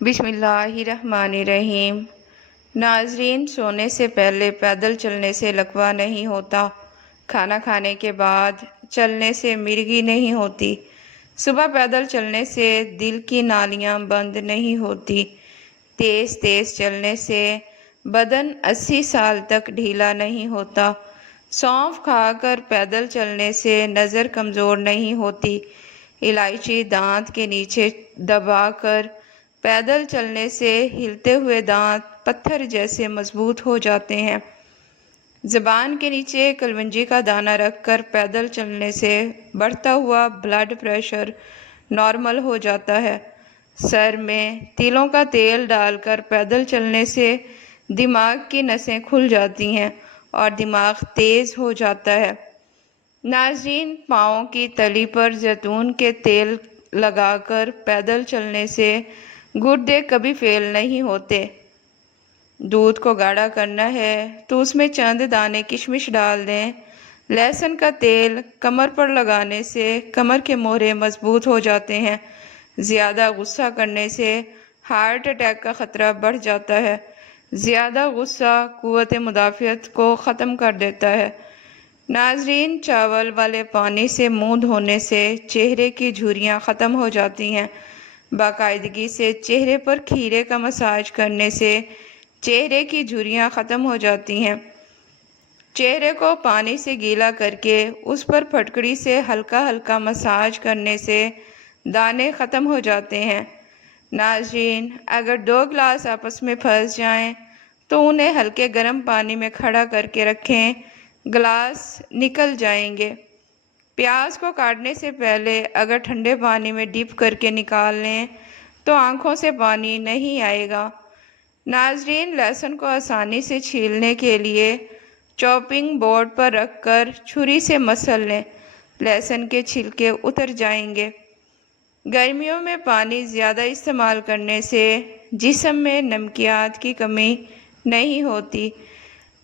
बिस्मिल्लाहिर्रहमानिर्रहीम। नाजरीन, सोने से पहले पैदल चलने से लकवा नहीं होता। खाना खाने के बाद चलने से मिर्गी नहीं होती। सुबह पैदल चलने से दिल की नालियां बंद नहीं होती। तेज़ तेज़ चलने से बदन 80 साल तक ढीला नहीं होता। सौंफ खाकर पैदल चलने से नज़र कमज़ोर नहीं होती। इलायची दांत के नीचे दबाकर पैदल चलने से हिलते हुए दांत पत्थर जैसे मजबूत हो जाते हैं। ज़बान के नीचे कलवंजी का दाना रखकर पैदल चलने से बढ़ता हुआ ब्लड प्रेशर नॉर्मल हो जाता है। सर में तिलों का तेल डालकर पैदल चलने से दिमाग की नसें खुल जाती हैं और दिमाग तेज़ हो जाता है। नाज़रीन, पाँव की तली पर जैतून के तेल लगाकर पैदल चलने से गुर्दे कभी फेल नहीं होते। दूध को गाढ़ा करना है तो उसमें चंद दाने किशमिश डाल दें। लहसुन का तेल कमर पर लगाने से कमर के मोहरे मजबूत हो जाते हैं। ज़्यादा गुस्सा करने से हार्ट अटैक का ख़तरा बढ़ जाता है। ज़्यादा गुस्सा क़ुव्वत मुदाफ़ियत को ख़त्म कर देता है। नाज़रीन, चावल वाले पानी से मुंह धोने से चेहरे की झुर्रियाँ ख़त्म हो जाती हैं। बाकायदगी से चेहरे पर खीरे का मसाज करने से चेहरे की झुर्रियाँ ख़त्म हो जाती हैं। चेहरे को पानी से गीला करके उस पर फटकड़ी से हल्का हल्का मसाज करने से दाने ख़त्म हो जाते हैं। नाज़रीन, अगर 2 गिलास आपस में फंस जाएं तो उन्हें हल्के गर्म पानी में खड़ा करके रखें, गिलास निकल जाएंगे। प्याज को काटने से पहले अगर ठंडे पानी में डिप करके निकाल लें तो आँखों से पानी नहीं आएगा। नाज़रीन, लहसुन को आसानी से छीलने के लिए चॉपिंग बोर्ड पर रखकर छुरी से मसल लें, लहसुन के छिलके उतर जाएंगे। गर्मियों में पानी ज़्यादा इस्तेमाल करने से जिस्म में नमकियात की कमी नहीं होती।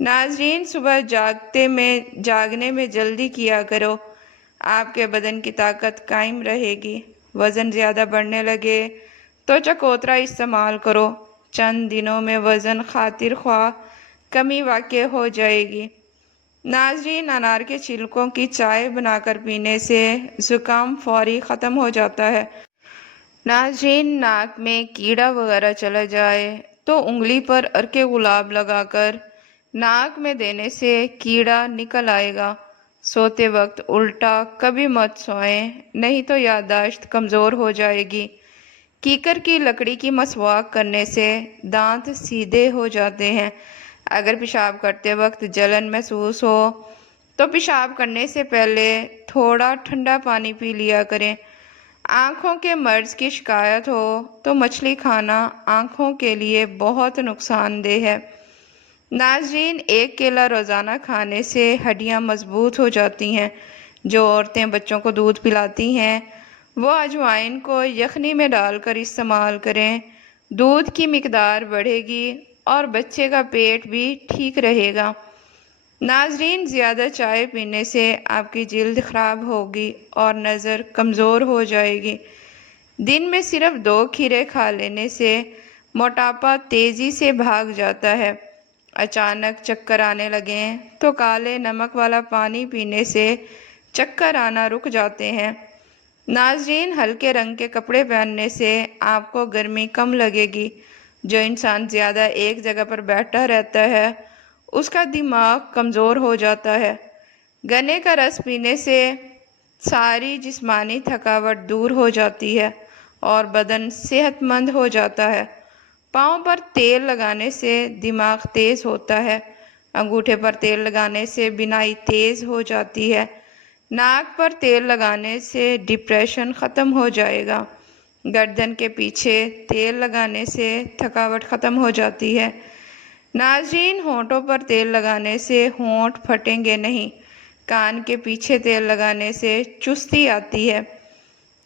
नाज़रीन, सुबह जागने में जल्दी किया करो, आपके बदन की ताकत कायम रहेगी। वज़न ज़्यादा बढ़ने लगे तो चकोतरा इस्तेमाल करो, चंद दिनों में वज़न खातिर ख्वाह कमी वाक़ई हो जाएगी। नाज़रीन, अनार के छिलकों की चाय बनाकर पीने से ज़ुकाम फौरी ख़त्म हो जाता है। नाज़रीन, नाक में कीड़ा वगैरह चला जाए तो उंगली पर अर्के गुलाब लगाकर नाक में देने से कीड़ा निकल आएगा। सोते वक्त उल्टा कभी मत सोएं, नहीं तो याददाश्त कमज़ोर हो जाएगी। कीकर की लकड़ी की मसवाक करने से दांत सीधे हो जाते हैं। अगर पेशाब करते वक्त जलन महसूस हो तो पेशाब करने से पहले थोड़ा ठंडा पानी पी लिया करें। आँखों के मर्ज़ की शिकायत हो तो मछली खाना आँखों के लिए बहुत नुकसानदेह है। नाज़रीन, 1 केला रोज़ाना खाने से हड्डियाँ मजबूत हो जाती हैं। जो औरतें बच्चों को दूध पिलाती हैं वो अजवाइन को यखनी में डालकर इस्तेमाल करें। दूध की मिकदार बढ़ेगी और बच्चे का पेट भी ठीक रहेगा। नाज़रीन, ज़्यादा चाय पीने से आपकी जिल्द ख़राब होगी और नज़र कमज़ोर हो जाएगी। दिन में सिर्फ 2 खीरे खा लेने से मोटापा तेज़ी से भाग जाता है। अचानक चक्कर आने लगें तो काले नमक वाला पानी पीने से चक्कर आना रुक जाते हैं। नाज़रीन, हल्के रंग के कपड़े पहनने से आपको गर्मी कम लगेगी। जो इंसान ज़्यादा एक जगह पर बैठा रहता है उसका दिमाग कमज़ोर हो जाता है। गन्ने का रस पीने से सारी जिस्मानी थकावट दूर हो जाती है और बदन सेहतमंद हो जाता है। पाँव पर तेल लगाने से दिमाग तेज़ होता है। अंगूठे पर तेल लगाने से बिनाई तेज़ हो जाती है। नाक पर तेल लगाने से डिप्रेशन ख़त्म हो जाएगा। गर्दन के पीछे तेल लगाने से थकावट ख़त्म हो जाती है। नाज़रीन, होंठों पर तेल लगाने से होंठ फटेंगे नहीं। कान के पीछे तेल लगाने से चुस्ती आती है।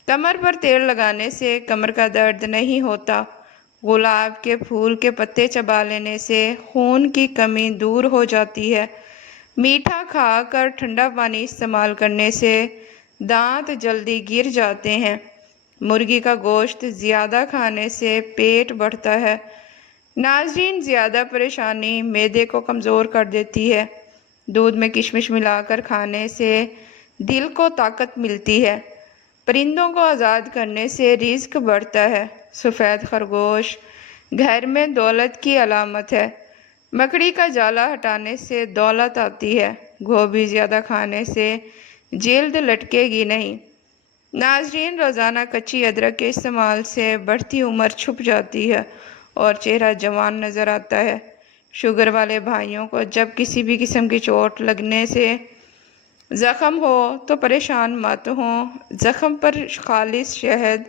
कमर पर तेल लगाने से कमर का दर्द नहीं होता। गुलाब के फूल के पत्ते चबा लेने से खून की कमी दूर हो जाती है। मीठा खाकर ठंडा पानी इस्तेमाल करने से दांत जल्दी गिर जाते हैं। مرغی کا گوشت زیادہ کھانے سے پیٹ بڑھتا ہے۔ ناظرین، زیادہ پریشانی معدے کو کمزور کر دیتی ہے۔ دودھ میں کشمش ملا کر کھانے سے دل کو طاقت ملتی ہے۔ پرندوں کو آزاد کرنے سے رزق بڑھتا ہے۔ سفید خرگوش گھر میں دولت کی علامت ہے۔ مکڑی کا جالا ہٹانے سے دولت آتی ہے۔ گوبھی زیادہ کھانے سے جلد لٹکے گی نہیں۔ ناظرین، روزانہ کچی ادرک کے استعمال سے بڑھتی عمر چھپ جاتی ہے اور چہرہ جوان نظر آتا ہے۔ شوگر والے بھائیوں کو جب کسی بھی قسم کی چوٹ لگنے سے زخم ہو تو پریشان مت ہوں۔ زخم پر خالص شہد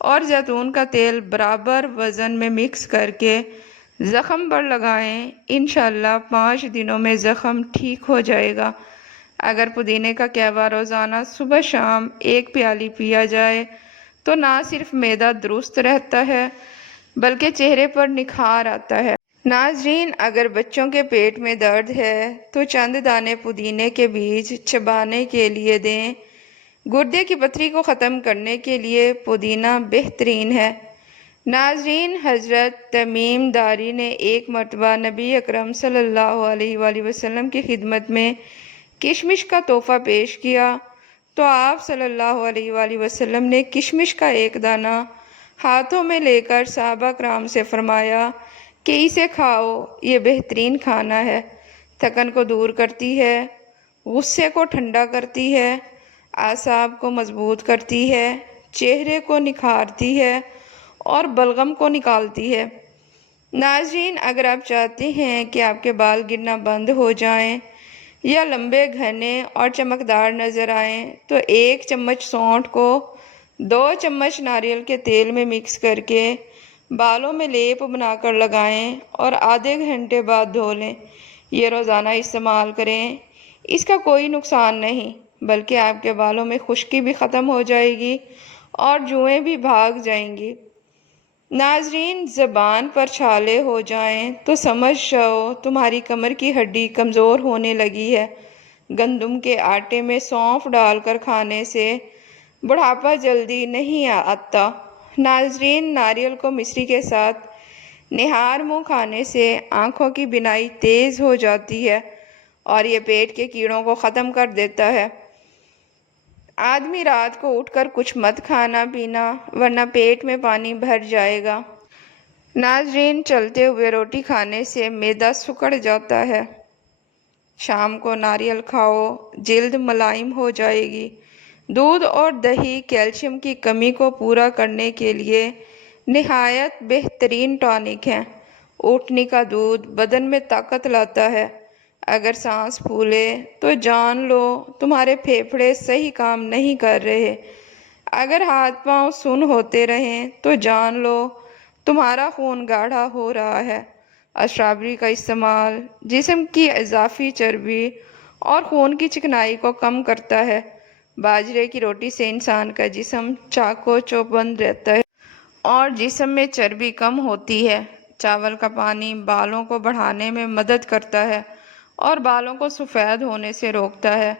اور زیتون کا تیل برابر وزن میں مکس کر کے زخم پر لگائیں۔ انشاءاللہ 5 دنوں میں زخم ٹھیک ہو جائے گا۔ اگر پودینے کا قہوہ روزانہ صبح شام 1 پیالی پیا جائے تو نہ صرف معدہ درست رہتا ہے بلکہ چہرے پر نکھار آتا ہے۔ ناظرین، اگر بچوں کے پیٹ میں درد ہے تو چند دانے پودینے کے بیج چبانے کے لیے دیں۔ گردے کی پتھری کو ختم کرنے کے لیے پودینہ بہترین ہے۔ ناظرین، حضرت تمیم داری نے ایک مرتبہ نبی اکرم صلی اللہ علیہ وآلہ وسلم کی خدمت میں کشمش کا تحفہ پیش کیا تو آپ صلی اللہ علیہ وآلہ وسلم نے کشمش کا ایک دانہ ہاتھوں میں لے کر صحابہ کرام سے فرمایا کہ اسے کھاؤ، یہ بہترین کھانا ہے، تھکن کو دور کرتی ہے، غصے کو ٹھنڈا کرتی ہے، اعصاب کو مضبوط کرتی ہے، چہرے کو نکھارتی ہے اور بلغم کو نکالتی ہے۔ ناظرین، اگر آپ چاہتے ہیں کہ آپ کے بال گرنا بند ہو جائیں یا لمبے، گھنے اور چمکدار نظر آئیں تو 1 چمچ سونٹھ کو 2 چمچ ناریل کے تیل میں مکس کر کے بالوں میں لیپ بنا کر لگائیں اور آدھے گھنٹے بعد دھو لیں۔ یہ روزانہ استعمال کریں۔ اس کا کوئی نقصان نہیں بلکہ آپ کے بالوں میں خشکی بھی ختم ہو جائے گی اور جوئیں بھی بھاگ جائیں گی۔ ناظرین، زبان پر چھالے ہو جائیں تو سمجھ جاؤ تمہاری کمر کی ہڈی کمزور ہونے لگی ہے۔ گندم کے آٹے میں سونف ڈال کر کھانے سے بڑھاپا جلدی نہیں آتا۔ ناظرین، ناریل کو مصری کے ساتھ نہار منہ کھانے سے آنکھوں کی بینائی تیز ہو جاتی ہے اور یہ پیٹ کے کیڑوں کو ختم کر دیتا ہے۔ آدمی رات کو اٹھ کر کچھ مت کھانا پینا ورنہ پیٹ میں پانی بھر جائے گا۔ ناظرین، چلتے ہوئے روٹی کھانے سے معدہ سکڑ جاتا ہے۔ شام کو ناریل کھاؤ، جلد ملائم ہو جائے گی۔ دودھ اور دہی کیلشیم کی کمی کو پورا کرنے کے لیے نہایت بہترین ٹانک ہیں۔ اونٹنی کا دودھ بدن میں طاقت لاتا ہے۔ اگر سانس پھولے تو جان لو تمہارے پھیپھڑے صحیح کام نہیں کر رہے۔ اگر ہاتھ پاؤں سن ہوتے رہیں تو جان لو تمہارا خون گاڑھا ہو رہا ہے۔ اسٹرابیری کا استعمال جسم کی اضافی چربی اور خون کی چکنائی کو کم کرتا ہے۔ باجرے کی روٹی سے انسان کا جسم چاق و چوبند رہتا ہے اور جسم میں چربی کم ہوتی ہے۔ چاول کا پانی بالوں کو بڑھانے میں مدد کرتا ہے اور بالوں کو سفید ہونے سے روکتا ہے۔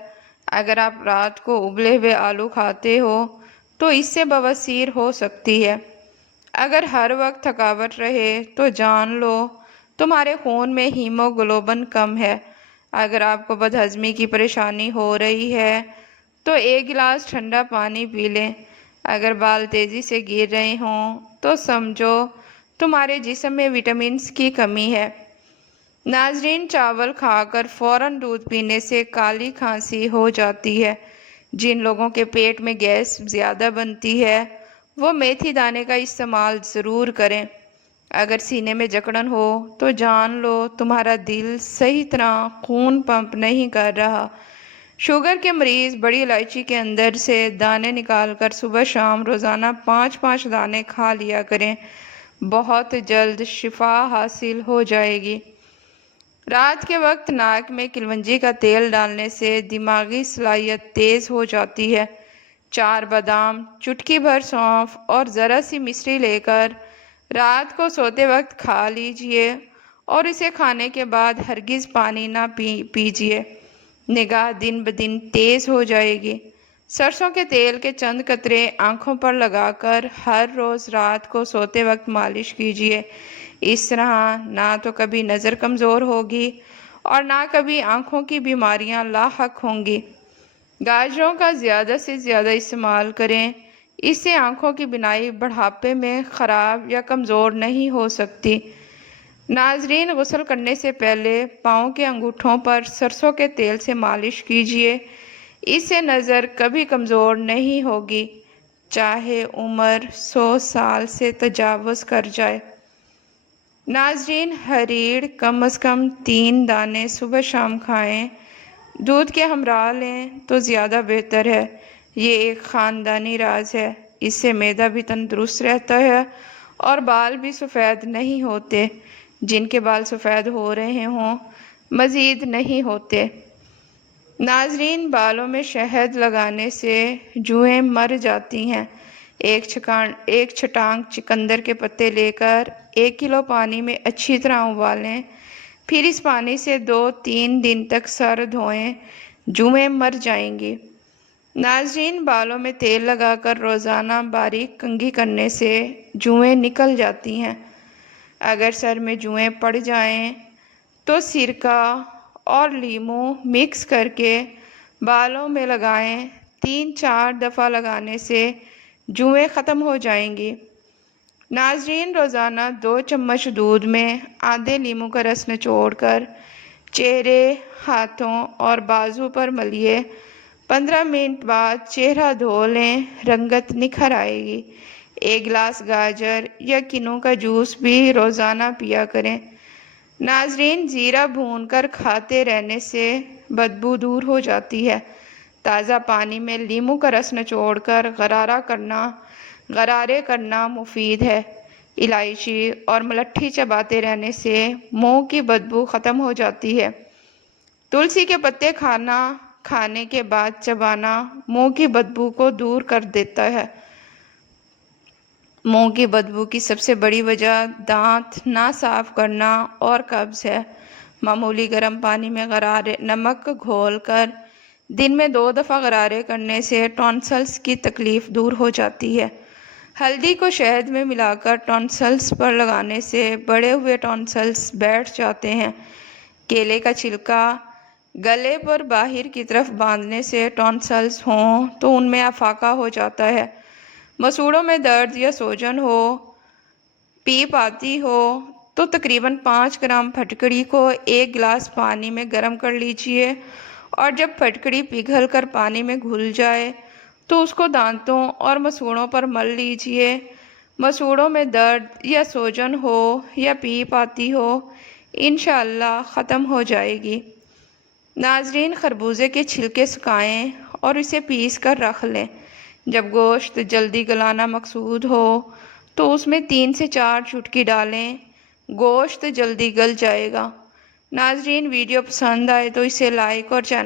اگر آپ رات کو ابلے ہوئے آلو کھاتے ہو تو اس سے بواسیر ہو سکتی ہے۔ اگر ہر وقت تھکاوٹ رہے تو جان لو تمہارے خون میں ہیموگلوبن کم ہے۔ اگر آپ کو بدہضمی کی پریشانی ہو رہی ہے تو 1 گلاس ٹھنڈا پانی پی لیں۔ اگر بال تیزی سے گر رہے ہوں تو سمجھو تمہارے جسم میں وٹامنز کی کمی ہے۔ ناظرین، چاول کھا کر فوراً دودھ پینے سے کالی کھانسی ہو جاتی ہے۔ جن لوگوں کے پیٹ میں گیس زیادہ بنتی ہے وہ میتھی دانے کا استعمال ضرور کریں۔ اگر سینے میں جکڑن ہو تو جان لو تمہارا دل صحیح طرح خون پمپ نہیں کر رہا۔ شوگر کے مریض بڑی الائچی کے اندر سے دانے نکال کر صبح شام روزانہ 5 دانے کھا لیا کریں۔ بہت جلد شفا حاصل ہو جائے گی۔ رات کے وقت ناک میں کلونجی کا تیل ڈالنے سے دماغی صلاحیت تیز ہو جاتی ہے۔ 4 بادام، چٹکی بھر سونف اور ذرا سی مصری لے کر رات کو سوتے وقت کھا لیجئے اور اسے کھانے کے بعد ہرگز پانی نہ پیجئے۔ نگاہ دن بدن تیز ہو جائے گی۔ सरसों के तेल के चंद कतरे आंखों पर लगाकर हर रोज़ रात को सोते वक्त मालिश कीजिए। इस तरह ना तो कभी नज़र कमज़ोर होगी और ना कभी आंखों की बीमारियां लाहक होंगी। गाजरों का ज़्यादा से ज़्यादा इस्तेमाल करें, इससे आंखों की बीनाई बुढ़ापे में ख़राब या कमज़ोर नहीं हो सकती। नाजरीन, गुस्ल करने से पहले पाँव के अंगूठों पर सरसों के तेल से मालिश कीजिए। इससे नज़र कभी कमज़ोर नहीं होगी, चाहे उम्र 100 साल से तजावुज़ कर जाए। नाजरीन, हरीड़ कम से कम 3 दाने सुबह शाम खाएं। दूध के हमरा लें तो ज़्यादा बेहतर है। ये एक ख़ानदानी राज है। इससे मैदा भी तंदुरुस्त रहता है और बाल भी सफ़ेद नहीं होते। जिनके बाल सफ़ेद हो रहे हों, मज़ीद नहीं होते। नाजरीन, बालों में शहद लगाने से जुएँ मर जाती हैं। एक छटांग चुकंदर के पत्ते लेकर 1 किलो पानी में अच्छी तरह उबालें। फिर इस पानी से 2-3 दिन तक सर धोएं, जुएँ मर जाएंगी। नाजरीन, बालों में तेल लगाकर रोज़ाना बारीक कंघी करने से जुएँ निकल जाती हैं। अगर सर में जुएँ पड़ जाएं तो सिरका और लीमू मिक्स करके बालों में लगाएं। 3-4 दफ़ा लगाने से जुएँ ख़त्म हो जाएंगी। नाजरीन, रोज़ाना 2 चम्मच दूध में आधे नींबू का रस निचोड़कर चेहरे, हाथों और बाजू पर मलिए। 15 मिनट बाद चेहरा धो लें, रंगत निखर आएगी। 1 गिलास गाजर या किन्नू का जूस भी रोज़ाना पिया करें। नाजरीन, ज़ीरा भूनकर खाते रहने से बदबू दूर हो जाती है। ताज़ा पानी में नींबू का रस निचोड़कर गरारे करना मुफीद है। इलायची और मलट्ठी चबाते रहने से मुंह की बदबू ख़त्म हो जाती है। तुलसी के पत्ते खाने के बाद चबाना मुंह की बदबू को दूर कर देता है। मुंह की बदबू की सबसे बड़ी वजह दांत ना साफ करना और कब्ज़ है। मामूली गर्म पानी में नमक घोलकर दिन में 2 दफ़ा गरारे करने से टॉन्सिल्स की तकलीफ़ दूर हो जाती है। हल्दी को शहद में मिलाकर टॉन्सिल्स पर लगाने से बड़े हुए टॉन्सिल्स बैठ जाते हैं। केले का छिलका गले पर बाहर की तरफ बांधने से टॉन्सिल्स हों तो उनमें अफाका हो जाता है। मसूड़ों में दर्द या सूजन हो, पीप आती हो तो तकरीबन 5 ग्राम फटकड़ी को 1 गिलास पानी में गर्म कर लीजिए और जब फटकड़ी पिघल कर पानी में घुल जाए तो उसको दांतों और मसूड़ों पर मल लीजिए। मसूड़ों में दर्द या सूजन हो या पीप आती हो, इंशाअल्लाह ख़त्म हो जाएगी। नाजरीन, खरबूजे के छिलके सुखाएं और इसे पीस कर रख लें। जब गोश्त जल्दी गलाना मकसूद हो तो उसमें 3 से 4 चुटकी डालें, गोश्त जल्दी गल जाएगा। नाजरीन, वीडियो पसंद आए तो इसे लाइक और चैनल